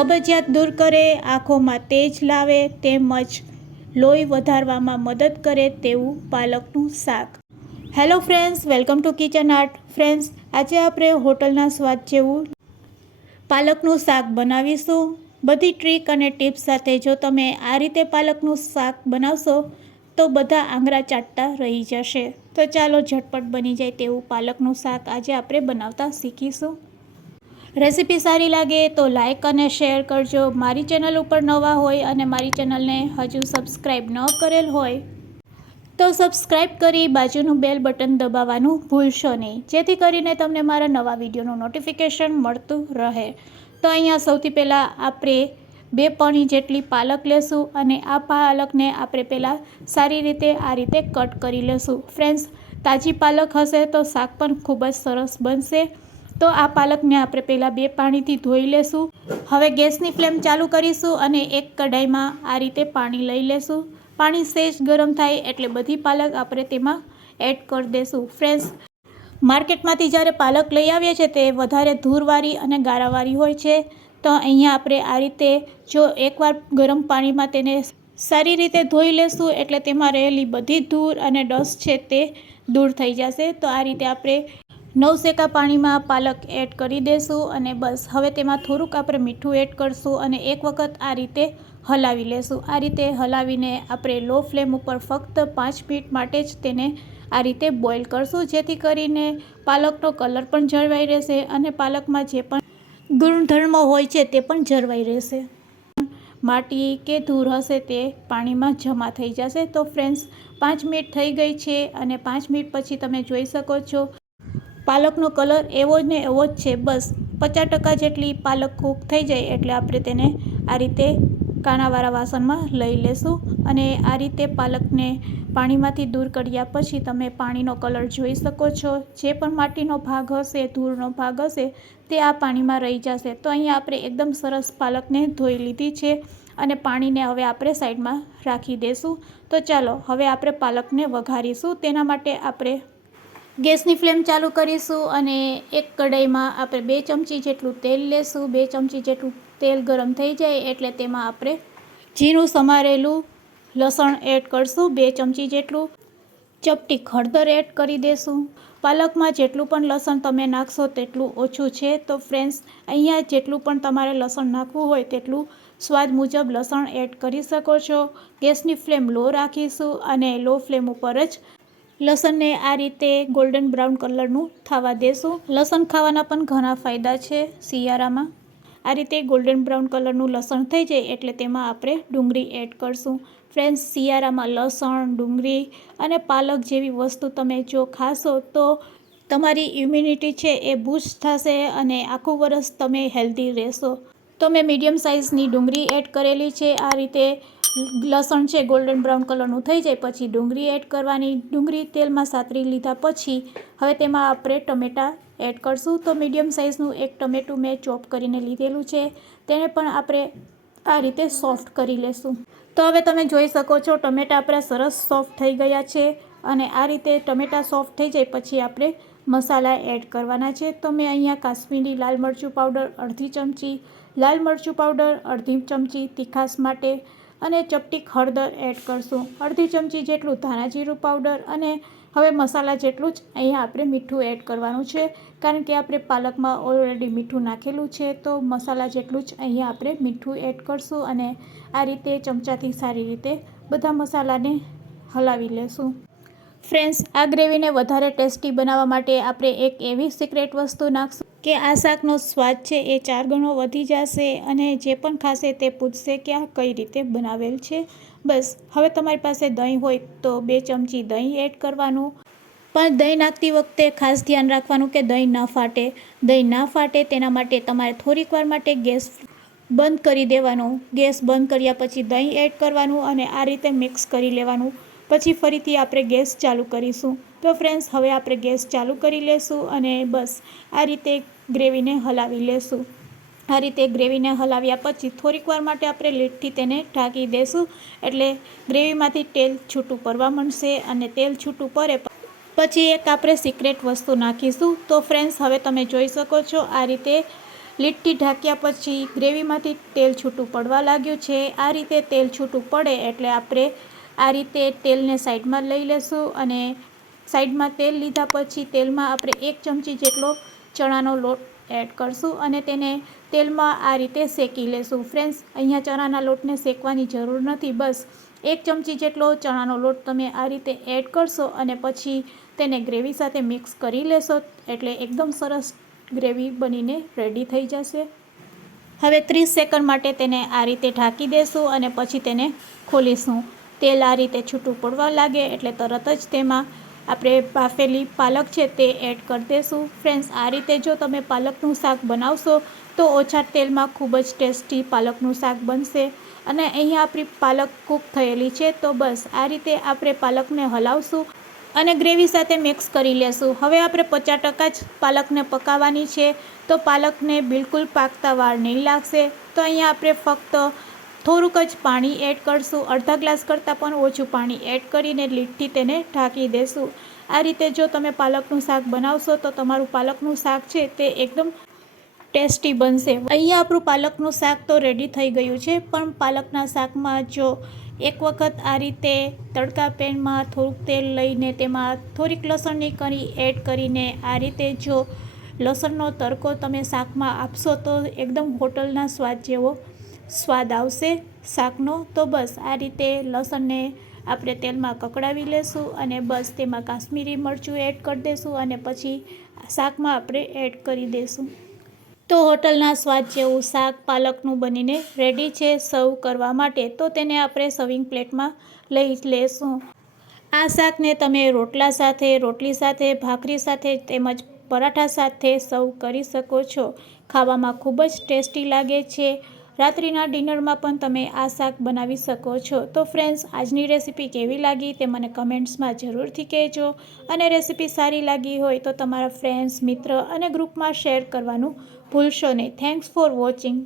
કબજિયાત દૂર કરે, આંખોમાં તેજ લાવે તેમજ લોહી વધારવામાં મદદ કરે તેવું પાલકનું શાક। Hello friends, welcome to kitchen art. Friends, આજે આપણે હોટલના સ્વાદ જેવું પાલકનું શાક બનાવીશું। બધી ટ્રીક અને ટિપ્સ સાથે જો તમે આ રીતે પાલકનું શાક બનાવશો તો બધા આંગળા ચાટતા રહી જશે। તો ચાલો ઝટપટ બની જાય તેવું પાલકનું શાક આજે આપણે બનાવતા શીખીશું। રેસીપી સારી લાગે તો લાઈક અને શેર કરજો। મારી ચેનલ ઉપર નવા હોય અને મારી ચેનલને હજુ સબસ્ક્રાઈબ ન કરેલ હોય તો સબસ્ક્રાઈબ કરી બાજુનું બેલ બટન દબાવવાનું ભૂલશો નહીં, જેથી કરીને તમને મારા નવા વિડીયોનું નોટિફિકેશન મળતું રહે। તો અહીંયા સૌથી પહેલાં આપણે 2 પણી જેટલી પાલક લેશું અને આ પાલકને આપણે પહેલાં સારી રીતે આ રીતે કટ કરી લેશું। ફ્રેન્ડ્સ, તાજી પાલક હશે તો શાક પણ ખૂબ જ સરસ બનશે। તો આ પાલકને આપણે પહેલાં 2 પાણીથી ધોઈ લેશું। હવે ગેસની ફ્લેમ ચાલુ કરીશું અને એક કઢાઈમાં આ રીતે પાણી લઈ લેશું। પાણી સહેજ ગરમ થાય એટલે બધી પાલક આપણે તેમાં એડ કરી દેશું। ફ્રેન્ડ્સ, માર્કેટમાંથી જ્યારે પાલક લઈ આવીએ છીએ તે વધારે ધૂળવાળી અને ગારાવાળી હોય છે। તો અહીંયા આપણે આ રીતે જો એકવાર ગરમ પાણીમાં તેને સારી રીતે ધોઈ લેશું એટલે તેમાં રહેલી બધી ધૂળ અને ડસ્ટ છે તે દૂર થઈ જશે। તો આ રીતે આપણે નવસેકા પાણીમાં પાલક એડ કરી દેશું અને બસ હવે તેમાં થોડુંક આપણે મીઠું એડ કરશું અને એક વખત આ રીતે હલાવી લેશું। આ રીતે હલાવીને આપણે લો ફ્લેમ ઉપર ફક્ત 5 મિનિટ માટે જ તેને આ રીતે બોઇલ કરશું, જેથી કરીને પાલકનો કલર પણ જળવાઈ રહેશે અને પાલકમાં જે પણ ગુણધર્મો હોય છે તે પણ જળવાઈ રહેશે। માટી કે ધૂળ હશે તે પાણીમાં જમા થઈ જશે। તો ફ્રેન્ડ્સ, 5 મિનિટ થઈ ગઈ છે અને 5 મિનિટ પછી તમે જોઈ શકો છો પાલકનો કલર એવો જ ને એવો જ છે। બસ 50% જેટલી પાલક કૂક થઈ જાય એટલે આપણે તેને આ રીતે કાણાવાળા વાસણમાં લઈ લેશું અને આ રીતે પાલકને પાણીમાંથી દૂર કર્યા પછી તમે પાણીનો કલર જોઈ શકો છો। જે પણ માટીનો ભાગ હશે, ધૂળનો ભાગ હશે તે આ પાણીમાં રહી જશે। તો અહીંયા આપણે એકદમ સરસ પાલકને ધોઈ લીધી છે અને પાણીને હવે આપણે સાઈડમાં રાખી દઈશું। તો ચાલો હવે આપણે પાલકને વઘારીશું। તેના માટે આપણે ગેસની ફ્લેમ ચાલુ કરીશું અને એક કઢાઈમાં આપણે 2 ચમચી જેટલું તેલ લેશું। 2 ચમચી જેટલું તેલ ગરમ થઈ જાય એટલે તેમાં આપણે ઝીણું સમારેલું લસણ એડ કરશું 2 ચમચી જેટલું। ચપટી હળદર એડ કરી દેશું। પાલકમાં જેટલું પણ લસણ તમે નાખશો તેટલું ઓછું છે। તો ફ્રેન્ડ્સ, અહીંયા જેટલું પણ તમારે લસણ નાખવું હોય તેટલું સ્વાદ મુજબ લસણ એડ કરી શકો છો। ગેસની ફ્લેમ લો રાખીશું અને લો ફ્લેમ ઉપર જ લસણને આ રીતે ગોલ્ડન બ્રાઉન કલરનું થવા દેશું। લસણ ખાવાના પણ ઘણા ફાયદા છે શિયાળામાં। આ રીતે ગોલ્ડન બ્રાઉન કલરનું લસણ થઈ જાય એટલે તેમાં આપણે ડુંગળી એડ કરશું। ફ્રેન્ડ્સ, શિયાળામાં લસણ, ડુંગળી અને પાલક જેવી વસ્તુ તમે જો ખાશો તો તમારી ઇમ્યુનિટી છે એ બૂસ્ટ થશે અને આખું વર્ષ તમે હેલ્ધી રહેશો। તો મેં મીડિયમ સાઇઝની ડુંગળી એડ કરેલી છે। આ રીતે લસણ છે ગોલ્ડન બ્રાઉન કલરનું થઈ જાય પછી ડુંગળી એડ કરવાની। ડુંગળી તેલમાં સાતરી લીધા પછી હવે તેમાં આપણે ટમેટાં એડ કરશું। તો મીડિયમ સાઇઝનું એક ટમેટું મેં ચોપ કરીને લીધેલું છે, તેને પણ આપણે આ રીતે સોફ્ટ કરી લેશું। તો હવે તમે જોઈ શકો છો ટમેટાં આપણા સરસ સોફ્ટ થઈ ગયા છે અને આ રીતે ટમેટાં સોફ્ટ થઈ જાય પછી આપણે મસાલા એડ કરવાના છે। તો મેં અહીંયા કાશ્મીરી લાલ મરચું પાવડર અડધી ચમચી, લાલ મરચું પાવડર અડધી ચમચી તીખાશ માટે અને ચપટી હળદર એડ કરશું। અડધી ચમચી જેટલું ધાણાજીરું પાવડર અને હવે મસાલા જેટલું જ અહીંયા આપણે મીઠું એડ કરવાનું છે, કારણ કે આપણે પાલકમાં ઓલરેડી મીઠું નાખેલું છે। તો મસાલા જેટલું જ અહીંયા આપણે મીઠું એડ કરશું અને આ રીતે ચમચાથી સારી રીતે બધા મસાલાને હલાવી લેશું। ફ્રેન્ડ્સ, આ ગ્રેવીને વધારે ટેસ્ટી બનાવવા માટે આપણે એક એવી સિક્રેટ વસ્તુ નાખશું કે આ શાકનો સ્વાદ છે એ 4 ગણો વધી જશે અને જે પણ ખાશે તે પૂછશે કે આ કઈ રીતે બનાવેલ છે। બસ હવે તમારી પાસે દહીં હોય તો 2 ચમચી દહીં એડ કરવાનું, પણ દહીં નાખતી વખતે ખાસ ધ્યાન રાખવાનું કે દહીં ન ફાટે। દહીં ના ફાટે તેના માટે તમારે થોડીક વાર માટે ગેસ બંધ કરી દેવાનું। ગેસ બંધ કર્યા પછી દહીં એડ કરવાનું અને આ રીતે મિક્સ કરી લેવાનું। પછી ફરીથી આપણે ગેસ ચાલુ કરીશું। તો ફ્રેન્ડ્સ, હવે આપણે ગેસ ચાલુ કરી લેશું અને બસ આ રીતે ગ્રેવીને હલાવી લેશું। આ રીતે ગ્રેવીને હલાવ્યા પછી થોડીક વાર માટે આપણે લીડથી તેને ઢાંકી દેશું એટલે ગ્રેવીમાંથી તેલ છૂટું પડવા માંડશે અને તેલ છૂટું પડે પછી એક આપણે સિક્રેટ વસ્તુ નાખીશું। તો ફ્રેન્ડ્સ, હવે તમે જોઈ શકો છો આ રીતે લીડથી ઢાંક્યા પછી ગ્રેવીમાંથી તેલ છૂટું પડવા લાગ્યું છે. આ રીતે તેલ છૂટું પડે એટલે આપણે આ રીતે તેલને સાઈડમાં લઈ લેશું અને સાઈડમાં તેલ લીધા પછી તેલમાં આપણે 1 ચમચી જેટલો ચણાનો લોટ એડ કરશું અને તેને તેલમાં આ રીતે શેકી લેશું. ફ્રેન્ડ્સ, અહીંયા ચણાના લોટને શેકવાની જરૂર નથી. બસ 1 ચમચી જેટલો ચણાનો લોટ તમે આ રીતે એડ કરશો અને પછી તેને ગ્રેવી સાથે મિક્સ કરી લેશો એટલે એકદમ સરસ ગ્રેવી બનીને રેડી થઈ જશે. હવે 30 સેકન્ડ માટે તેને આ રીતે ઢાંકી દેશું અને પછી તેને ખોલીશું. તેલ આ રીતે છૂટું પડવા લાગે એટલે તરત જ તેમાં આપણે બાફેલી પાલક છે તે એડ કરી દેશું. ફ્રેન્ડ્સ, આ રીતે જો તમે પાલકનું શાક બનાવશો તો ઓછા તેલમાં ખૂબ જ ટેસ્ટી પાલકનું શાક બનશે. અને અહીંયા આપણી પાલક કૂક થયેલી છે તો બસ આ રીતે આપણે પાલકને હલાવશું અને ગ્રેવી સાથે મિક્સ કરી લેશું. હવે આપણે 50% જ પાલકને પકાવવાની છે તો પાલકને બિલકુલ પાકતા વાર નહીં લાગશે. તો અહીંયા આપણે ફક્ત થોડુંક જ પાણી એડ કરશું. અડધા ગ્લાસ કરતાં પણ ઓછું પાણી એડ કરીને લીડથી તેને ઢાંકી દેશું. આ રીતે જો તમે પાલકનું શાક બનાવશો તો તમારું પાલકનું શાક છે તે એકદમ ટેસ્ટી બનશે. અહીંયા આપણું પાલકનું શાક તો રેડી થઈ ગયું છે, પણ પાલકના શાકમાં જો એક વખત આ રીતે તડકા પેનમાં થોડુંક તેલ લઈને તેમાં થોડીક લસણની કળી એડ કરીને આ રીતે જો લસણનો તડકો તમે શાકમાં આપશો તો એકદમ હોટલના સ્વાદ જેવો સ્વાદ આવશે શાકનો. તો બસ આ રીતે લસણને આપણે તેલમાં કકડાવી લેશું અને બસ તેમાં કાશ્મીરી મરચું એડ કરી દેશું અને પછી શાકમાં આપણે એડ કરી દેશું. તો હોટલના સ્વાદ જેવું શાક પાલકનું બનીને રેડી છે સર્વ કરવા માટે. તો તેને આપણે સર્વિંગ પ્લેટમાં લઈ લેશું. આ શાકને તમે રોટલા સાથે, રોટલી સાથે, ભાખરી સાથે તેમજ પરાઠા સાથે સર્વ કરી શકો છો. ખાવામાં ખૂબ જ ટેસ્ટી લાગે છે. રાત્રિના ડિનરમાં પણ તમે આ શાક બનાવી શકો છો. તો ફ્રેન્ડ્સ, આજની રેસીપી કેવી લાગી તે મને કમેન્ટ્સમાં જરૂરથી કહેજો અને રેસીપી સારી લાગી હોય તો તમારા ફ્રેન્ડ્સ, મિત્ર અને ગ્રુપમાં શેર કરવાનું ભૂલશો નહીં. Thanks for watching.